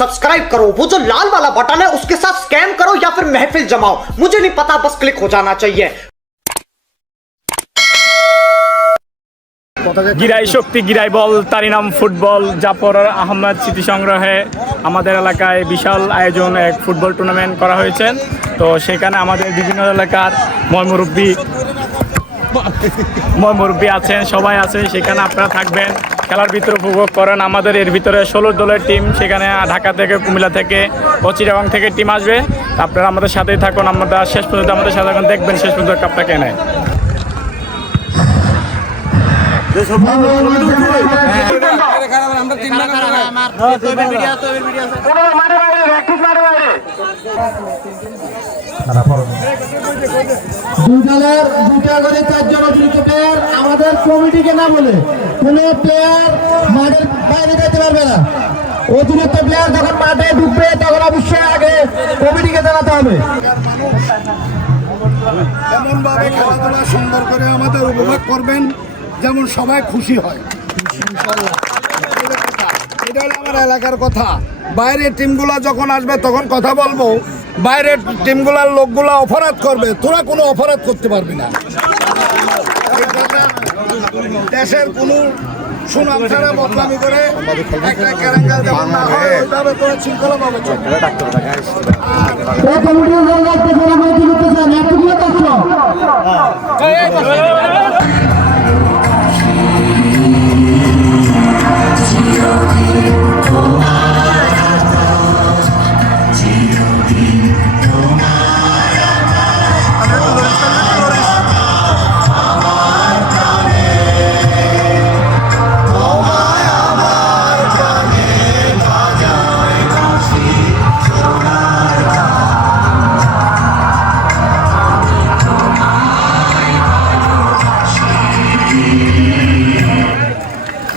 Subscribe करो, वो जो लाल वाला बटन है उसके साथ स्कैम करो या फिर महफिल जमाओ, मुझे नहीं पता, बस क्लिक हो जाना चाहिए। গিরাই শক্তি গিরাই বল তারই নাম ফুটবল জাফর আহমেদ স্মৃতি সংগ্রহে আমাদের এলাকায় বিশাল আয়োজন এক ফুটবল টুর্নামেন্ট করা হয়েছে। তো সেখানে আমাদের বিভিন্ন এলাকার ময়মুরব্বী আছেন, সবাই আছে, সেখানে আপনারা থাকবেন, খেলার ভিতরে উপভোগ করেন। আমাদের এর ভিতরে 16 দলের টিম, সেখানে ঢাকা থেকে, কুমিল্লা থেকে ও চিটাগাং থেকে টিম আসবে। আপনারা আমাদের সাথেই থাকুন, আমরা শেষ পর্যন্ত আমাদের সাথে দেখবেন শেষ পর্যন্ত কাপটা কে নেয়। আমাদের কমিটিকে না বলে কোন প্লেয়ার মাঠের বাইরে যেতে পারবে না। অতিরিক্ত প্লেয়ার যখন মাঠে ঢুকবে তখন অবশ্যই আগে কমিটিকে জানাতে হবে। এমন ভাবে খেলাধুলা সুন্দর করে আমাদের উপভোগ করবেন যেমন সবাই খুশি হয়। এটা হলো আমার এলাকার কথা। বাইরের টিমগুলা যখন আসবে তখন কথা বলবো, বাইরের টিমগুলার লোকগুলা অপরাধ করবে, তোরা কোনো অপরাধ করতে পারবি না। দেশের কোনো সুনাম ছাড়া বদনামি করে একটা ক্যারেক্টার যেমন না হয় ওইভাবে তোরা শৃঙ্খলা পাবে।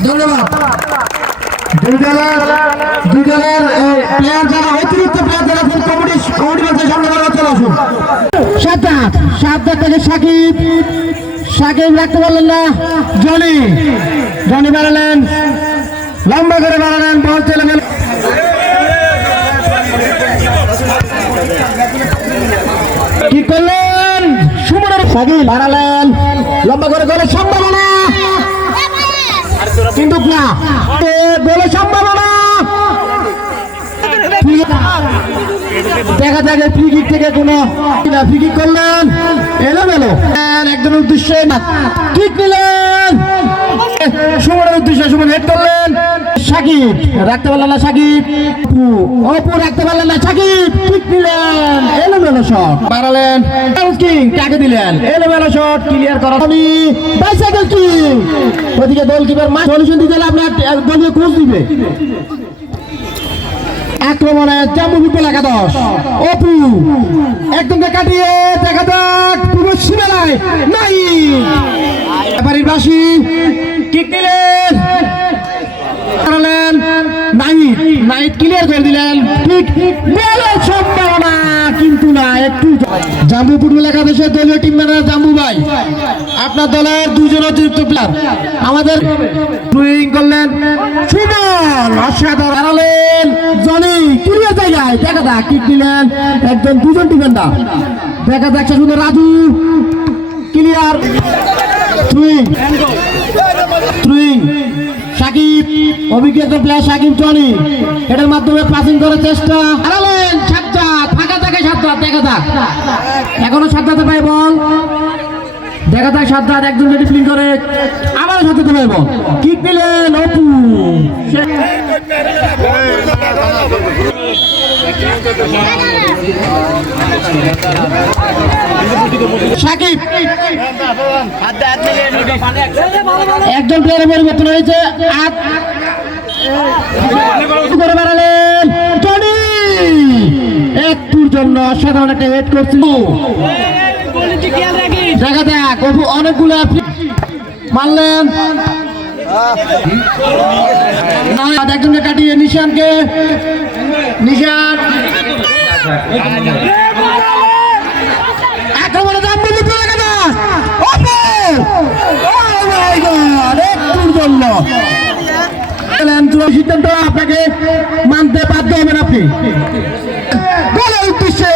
ধন্যবাদ। দুই দলের প্লেয়ার যারা অতিরিক্ত প্লেয়ার যারা কমিটি সামনে চলে আসুন। সাত থেকে সাকিব রাখতে পারলেন না, জনি বাড়ালেন, লম্বা করে বাড়ালেন, বল চলে গেল। কি করলেন সুমনের? সাকিব বাড়ালেন, লম্বা করে গোলের সম্ভাবনা, কিন্তু না গোলের সম্ভাবনা। দেখা যাক ফ্রি কিক থেকে কোনো ফ্রি কিক করলেন, এলোমেলো একজন উদ্দেশ্যে কিক নিলেন, সুমনের উদ্দেশ্যে সুমন হেড করলেন, সাকিব রাখতে পারলেন না, সাকিব অপু রাখতে পারলেন না, সাকিব কিক নিলেন, এলোমেলো শট বাড়ালেন, কিং কাকে দিলেন, এলোমেলো শট ক্লিয়ার করা, বাইসাইকেল কিং। ওদিকে গোলকিপার সলিউশন দিতে হলে আপনার দলীয় কোচ দিবে। আক্রমণে জাম্বু ফুটবল একাদশ, অপু একদম কাটিয়ে দেখা যাক পুরো সীমানায় নাই, ব্যাপারীর বাসি কিক দিলেন, নাইট ক্লিয়ার করে দিলেন, ঠিক গোলের সম্ভাবনা কিন্তু না। একটু জাম্বু ফুটবল একাদশের দলীয় টিম ম্যানেজার জাম্বু ভাই, আপনার দলের দুজন অতিরিক্ত প্লেয়ার আমাদের ড্রয়িং করলেন, সুমন অসাধারণ হারালেন, জনি ক্লিয়ার জায়গায় দেখা যাক কিক দিলেন, একজন দুজন ডিফেন্ডার দেখা যাচ্ছে সুন্দর, রাজু ক্লিয়ার, থ্রুইং সাকিব অভিজ্ঞতা প্লেয়ার সাকিব জনি এটার মাধ্যমে পাসিং করার চেষ্টা, হারালেন সাজ্জাদ, ফাঁকা থাকে সাজ্জাদ, দেখা যাক এখনো সাজ্জাদে পায় বল, দেখা যাক সাজ্জাদ একজন ড্রিবলিং করে আবারও সাজ্জাদে পায় বল, কিক নিলেন অপু, সাকিব একজন প্লেয়ারের পরিবর্তন হয়েছে, করে বাড়ালেন টনি, একটুর জন্য অসাধারণ একটা হেড করছিল, দেখা যাক অনেকগুলো মারলেন, একজনকে কাটিয়ে নিশানকে, নিশান আক্রমণে একটুর জন্য সিদ্ধান্ত আপনাকে মানতে বাধ্য হবেন আপনি। গোলের উদ্দেশ্যে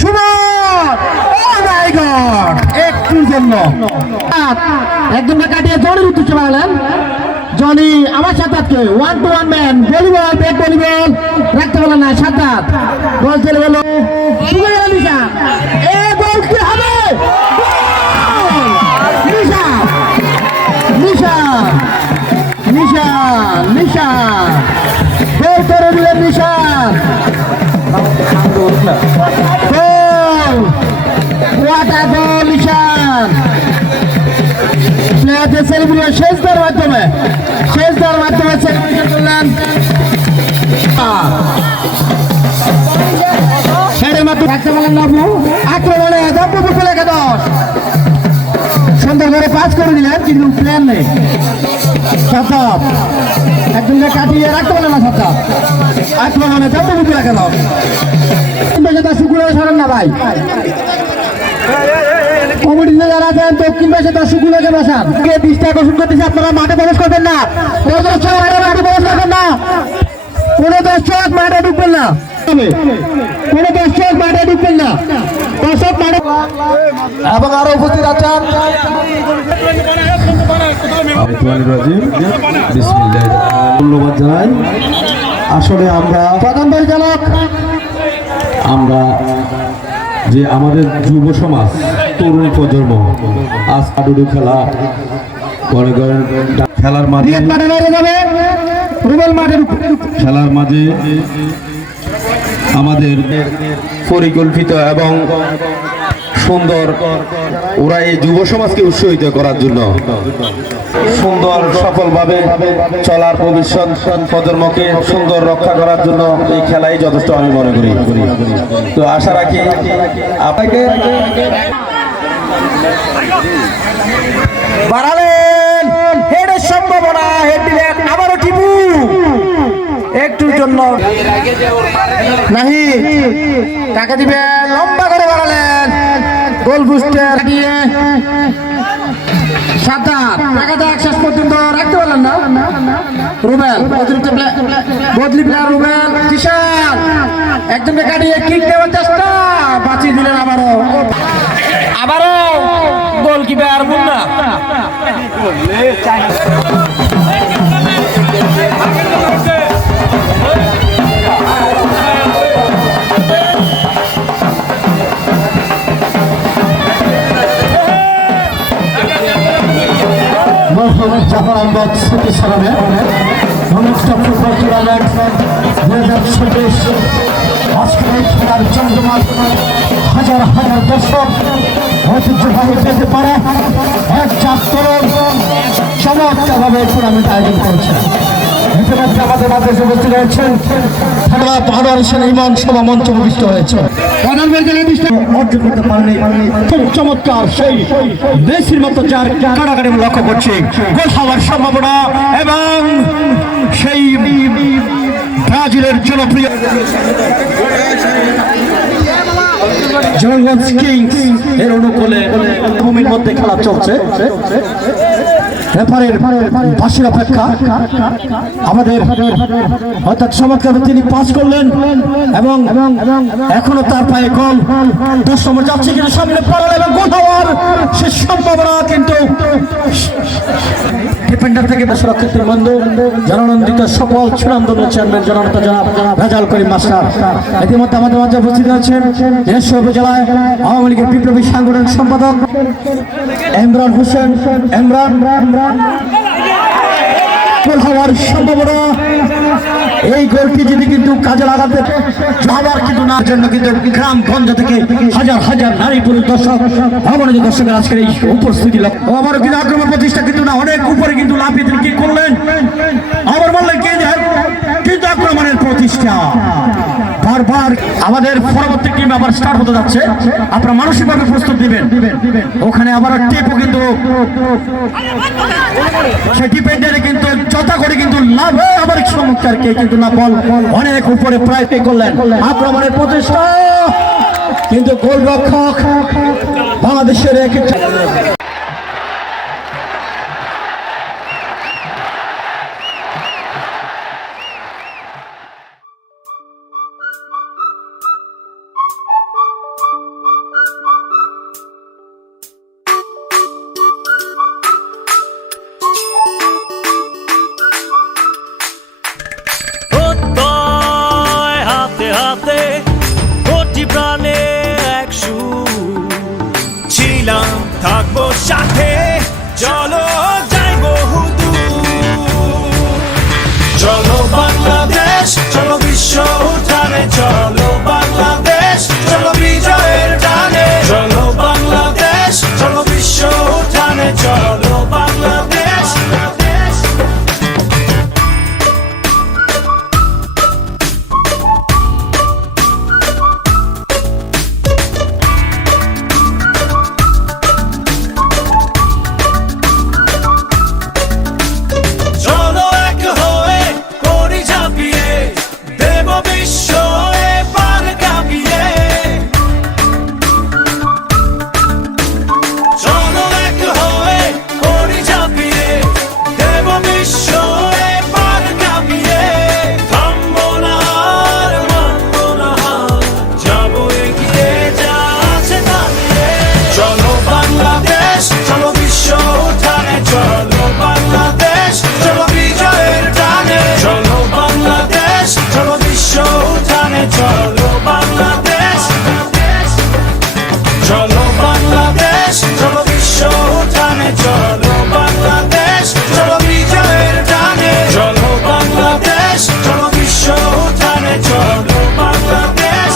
সুমন, ও মাই গড, একটুর জন্য একজনকে কাটিয়ে জনের উদ্দেশ্যে বাড়ালেন। জনি আমার সাতাতকে 1-to-1 man volleyball, bat volleyball রাখতে পারলেন না। সাতাত বল চলে গেল, নিশা এ গোল কি হবে? নিশা নিশা নিশা নিশা গোল করে দিলেন নিশা। গোল, হোয়াট আ গোল নিশান। প্লেয়ারদের সেলিব্রেশন শেষ দেওয়ার মাধ্যমে সেলিব্রেশন করলেন। হেডের মাধ্যমে রাখতে পারলেন না আপু। আক্রমণে দম্পতি ফেলে 10 সুন্দর করে পাস করে দিলেন, কিন্তু প্লেয়ার নেই। সাতাব একজনকে কাটিয়ে রাখতে পারলেন না। সাতাব আক্রমণে দম্পতি ফেলে 10 শুকুরে সরেন না ভাই। কমিটিতে যারা আছেন দক্ষিণ পাশে দর্শকগুলোকে বসান। দৃষ্টি আকর্ষণ করতেছে, আপনারা মাঠে প্রবেশ করবেন না। কোনো দর্শক মাঠে প্রবেশ করবেন না। কোনো দর্শক মাঠে ঢুকবেন না। কোনো দর্শক মাঠে ঢুকবেন না। দর্শক মাঠে এবং আরো উপস্থিত আছেন ধন্যবাদ জানাই। আসলে আমরা প্রধান পরিচালক আমরা যে আমাদের যুব সমাজ, তরুণ প্রজন্ম আজ হাডুডু খেলা মনে করেন, খেলার মাঝে খেলার মাঝে আমাদের পরিকল্পিত এবং সুন্দর, ওরা এই যুব সমাজকে উৎসাহিত করার জন্য সুন্দর সফলভাবে চলার ভবিষ্যৎ প্রজন্মকে সুন্দর রক্ষা করার জন্য এই খেলাই যথেষ্ট আমি মনে করি। তো আশা রাখি আপনাকে বাড়ালেন। হেডের সম্ভাবনা, হেড দিলেন আবারও টিপু একটুর জন্য নাহি টাকা দিবেন, লম্বা করে বাড়ালেন। গোল বুস্টার দিয়ে সাতাত টাকা দেখ শেষ পর্যন্ত রাখতে পারলেন না। রুবেল বদলি প্লেয়ার রুবেল কিষান একজনকে কাটিয়ে কিক দেওয়ার চেষ্টা, বাঁচিয়ে দিলেন আবারও গোলকিপার মুন্না। জাফর আহমদ স্মৃতি স্মরণে অনুষ্ঠিত ফুটবল টুর্নামেন্ট 2026 আজকের এই খেলার জমজমাট হাজার হাজার দর্শক ঐতিহ্যবাহী পেতে পারে এক জাতরণ চমৎকারভাবে টুর্নামেন্ট আয়োজন করেছে। ইতিমধ্যে আমাদের মাঝে উপস্থিত হয়েছেন পাহাড় হোসেন ইমন, সভা মঞ্চ উপবিষ্ট হয়েছে। অর্জন করতে পারেনি, খুব চমৎকার সেই মেসির মতো যার কাটাকাটি লক্ষ্য করছি, গোল হওয়ার সম্ভাবনা এবং সেই ব্রাজিলের জনপ্রিয় জনগঞ্জ কিংস এর অনুকূলে ভূমির মধ্যে খেলা চলছে। রেফারির পাশের অপেক্ষা আমাদের অর্থাৎ চমৎকার তিনি পাস করলেন এবং এখনো তার পায়ে গোল 10 নম্বর যাচ্ছে কিন্তু সামনে পড়াল এবং গোল হওয়ার সে সম্ভাবনা, কিন্তু ডিফেন্ডার থেকে সুরক্ষিত বন্ধু জননন্দিত সফল সুনামধন্য চেয়ারম্যান জনতা জনাব ভেজাল করিম মাস্টার ইতিমধ্যে আমাদের মাঝে উপস্থিত আছেন যশোর উপজেলায় আওয়ামী লীগের বিপ্লবী সাংগঠনিক সম্পাদক ইমরান হোসেন। ইমরান গোল হওয়ার সম্ভাবনা, এই গোলটি যদি কিন্তু কাজে লাগাতে যাওয়ার কিন্তু না জন্য কিন্তু গ্রামগঞ্জ থেকে হাজার হাজার নারী পুরুষ দর্শক অগণিত দর্শকের আজকের এই উপস্থিতি আবারও কিন্তু আক্রমণ প্রতিষ্ঠা কিন্তু না, অনেক উপরে কিন্তু লাফিয়ে তিনি কি করলেন, আবার বললেন কে যায় কিন্তু আক্রমণের প্রতিষ্ঠা বারবার। আমাদের পরবর্তী টিম আবার স্টার্ট হতে যাচ্ছে, আপনারা মানসিকভাবে প্রস্তুত দিবেন। ওখানে আবার টেপও কিন্তু সে ডিপেন্ডারে কিন্তু যথা করে কিন্তু লাভ আবার চমৎকার কে কিন্তু না বল অনেক উপরে প্রায় করলেন, আক্রমণের প্রচেষ্টা কিন্তু গোলরক্ষক বাংলাদেশের এক চলো বাংলাদেশ চলো বিজয়ের টানে চলো বাংলাদেশ চলো বিশ্ব উঠানে চলো বাংলাদেশ চলো এক হয়ে করি ঝাঁপিয়ে দেব বিশ্ব এবার কাঁপিয়ে চলো এক হয়ে করি ঝাঁপিয়ে দেব বিশ্ব এবার কাঁপিয়ে থামবো না আর মানবো না হার যাবো এগিয়ে যা আছে দাঁড়িয়ে চলো বাংলাদেশ চলো বিশ্ব উঠানে চলো বাংলাদেশ চলো বিজয়ের টানে চলো বাংলাদেশ চলো বিশ্ব উঠানে চলো বাংলাদেশ চলো বাংলাদেশ চলো বিশ্ব উঠানে চলো বাংলাদেশ চলো বিজয়ের টানে চলো বাংলাদেশ চলো বিশ্ব উঠানে চলো বাংলাদেশ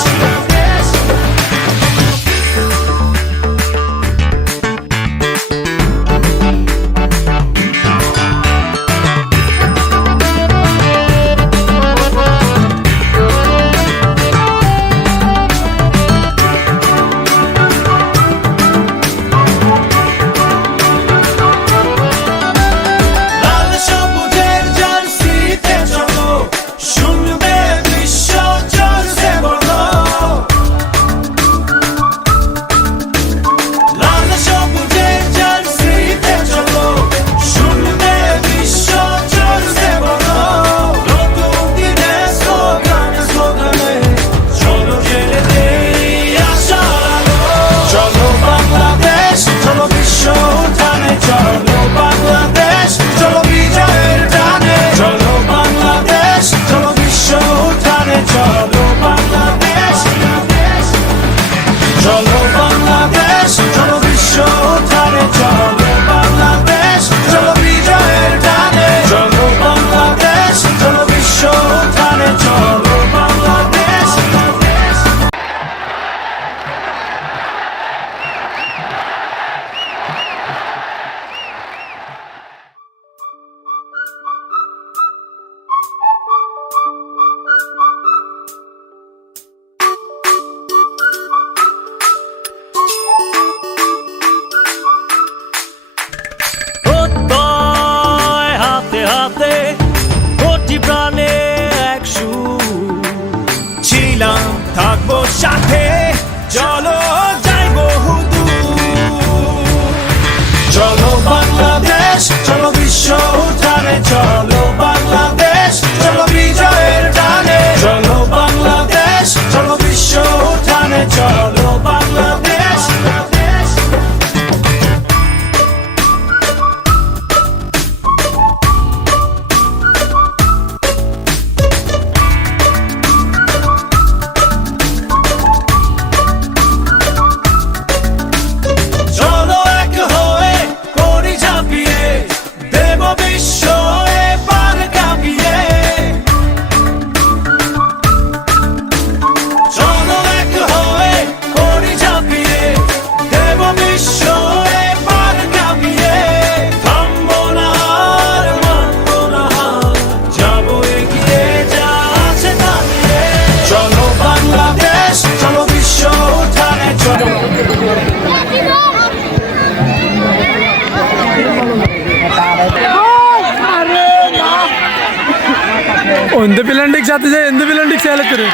লাল সবুজের জার্সিতে চলো শুনবে বিশ্ব জোরসে বলো লাল সবুজের জার্সিতে চলো শুনবে বিশ্ব জোরসে বলো নতুন দিনে স্লোগানে স্লোগানে চলো জেলে দেই আশার আলো চলো বাংলাদেশ চলো বিশ্ব উঠানে চলো বাংলাদেশ চলো বিজয়ের টানে চলো বাংলাদেশ চলো বিশ্ব উঠানে চলো বাংলাদেশ চলো বাংলাদেশ চলো বিশ্ব উঠানে চলো বাংলাদেশ চলো বিজয়ের টানে চলো বাংলাদেশ চলো বিশ্ব উঠানে চলো বাংলাদেশ প্রত্যয় হাতে হাতে কোটি প্রাণে এক সুর ছিলাম থাকবো সাথে চলো যাইবো দূর চলো বাংলাদেশ চলো বিশ্ব উঠানে চলো বাংলাদেশ চলো বিজয়ের টানে চলো বাংলাদেশ চলো বিশ্ব উঠানে চলো বাংলাদেশ চলো এক হয়ে করি ঝাঁপিয়ে দেব বিশ্ব এবার কাঁপিয়ে চলো এক হয়ে করি ঝাঁপিয়ে দেব বিশ্ব এবার কাঁপিয়ে থামবো না আর মানবো না হার যাবো এগিয়ে যা আছে দাঁড়িয়ে চলো বাংলাদেশ চলো বিশ্ব উঠানে চলো എന്ത് പിള്ളണ്ടിക് സാത്ത് എന്ത് പിള്ളണ്ടിക് സേലത്തില്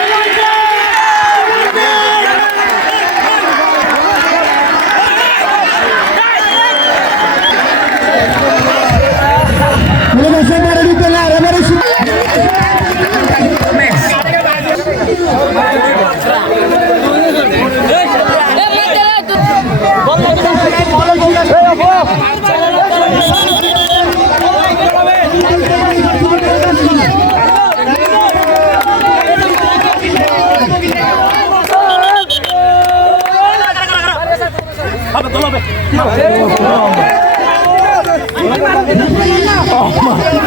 Oh,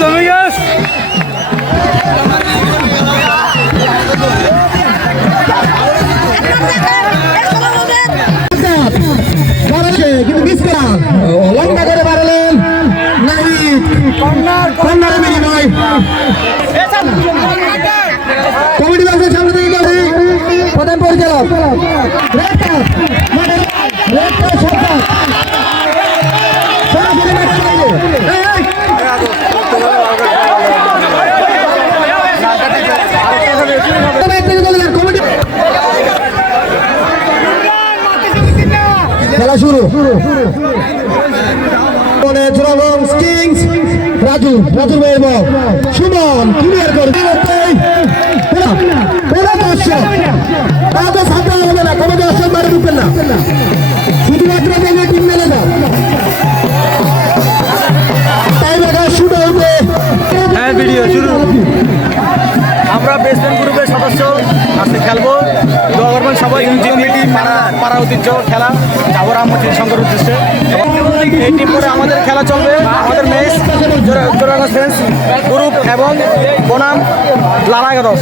জমে গেছে। কিন্তু মিস করা লম্বা করে বাড়ালেন নাহিদ কর্নার বিনিময় কমিটি বক্সের সামনে থেকে গেছে প্রধান পরিচালক রেড কার্ড সরকার সরাসরি মাঠে নামবে। খেলা শুরু রাজু ভাইয়ের বল সুমন ক্লিয়ার করে হবে না কোনো দর্শক বাড়ি ঢুকবেন না শুধুমাত্র টিম ম্যানেজার তাই দেখা শুরু হবে। হ্যাঁ ভিডিও শুরু। আমরা বেসমেন্ট গ্রুপের সদস্য আজকে খেলবো দোয়া করবেন সবাই। কমিটি পাড়া ঐতিহ্য খেলা যাবর আহমদ সংঘের উদ্দেশ্যে এই টিম করে আমাদের খেলা চলবে। আমাদের ম্যাচ জোরাগঞ্জ ফ্রেন্ডস গ্রুপ এবং বনাম লালা একাদশ।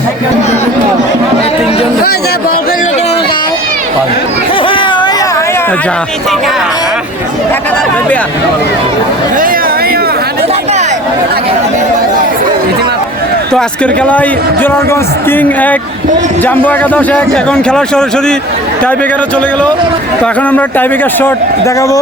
তো আজকের খেলায় জোরারগঞ্জ কিং 1 জাম্বো একাদশ 1। এখন খেলা সরাসরি টাইব্রেকারে চলে গেল। তো এখন আমরা টাইব্রেকার শট দেখাবো।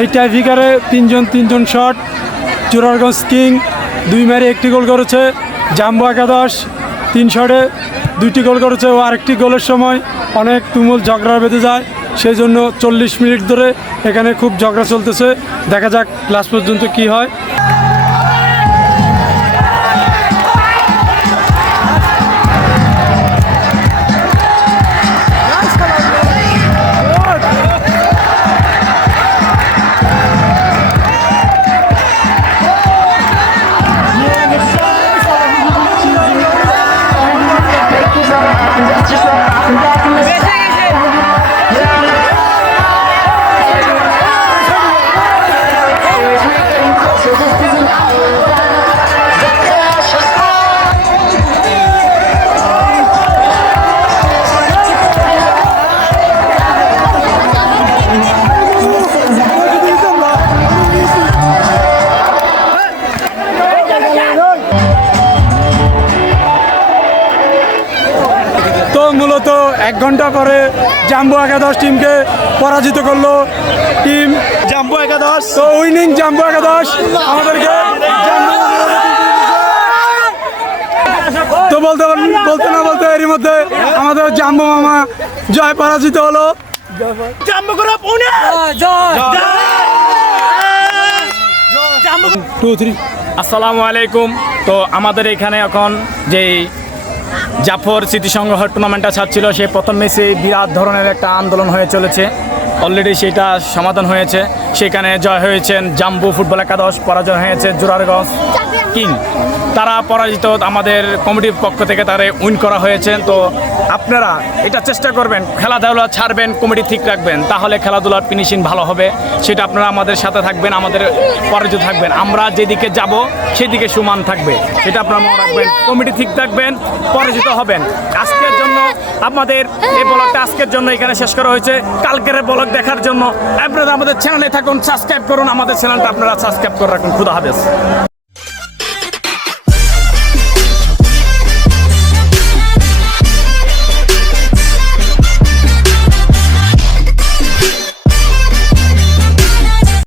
এই টাইব্রেকারে তিনজন শট। জোরারগঞ্জ কিং 2 মেরে 1টি গোল করেছে। জাম্বো একাদশ 3 শটে 2টি গোল করেছে। ও আরেকটি গোলের সময় অনেক তুমুল ঝগড়া বেঁধে যায়। সেই জন্য 40 মিনিট ধরে এখানে খুব ঝগড়া চলতেছে। দেখা যাক লাস্ট পর্যন্ত কি হয়। মূলত 1 ঘন্টা পরে জাম্বো একাদশ টিমকে পরাজিত করলো টিম জাম্বো একাদশ। তো উইনিং জাম্বো একাদশ আমাদেরকে তো বলতে না বলতে এরই মধ্যে আমাদের জাম্বো মামা জয় পরাজিত হলো। Jumbo group 2 3। আসসালামু আলাইকুম। তো আমাদের এখানে এখন যেই জাফর স্মৃতিসংগ্রহ টুর্নামেন্টটা ছাড়ছিল সেই প্রথম ম্যাচে বিরাট ধরনের একটা আন্দোলন হয়ে চলেছে। অলরেডি সেটা সমাধান হয়েছে। সেখানে জয় হয়েছেন জাম্বো ফুটবল একাদশ, পরাজয় হয়েছে জোরারগঞ্জ কিং। তারা পরাজিত, আমাদের কমিটির পক্ষ থেকে তারা উইন করা হয়েছে। তো আপনারা এটা চেষ্টা করবেন, খেলাধুলা ছাড়বেন, কমিটি ঠিক রাখবেন, তাহলে খেলাধুলার ফিনিশিং ভালো হবে। সেটা আপনারা আমাদের সাথে থাকবেন, আমাদের পরাজিত থাকবেন। আমরা যেদিকে যাব সেদিকে সমান থাকবে, সেটা আপনারা মনে রাখবেন। কমিটি ঠিক থাকবেন, পরাজিত হবেন। আজকের জন্য আমাদের এই ব্লগটা আজকের জন্য এখানে শেষ করা হয়েছে। কালকের ব্লগ দেখার জন্য আপনারা আমাদের চ্যানেলে থাকুন, সাবস্ক্রাইব করুন। আমাদের চ্যানেলটা আপনারা সাবস্ক্রাইব করে রাখুন। খুদা হাফেজ।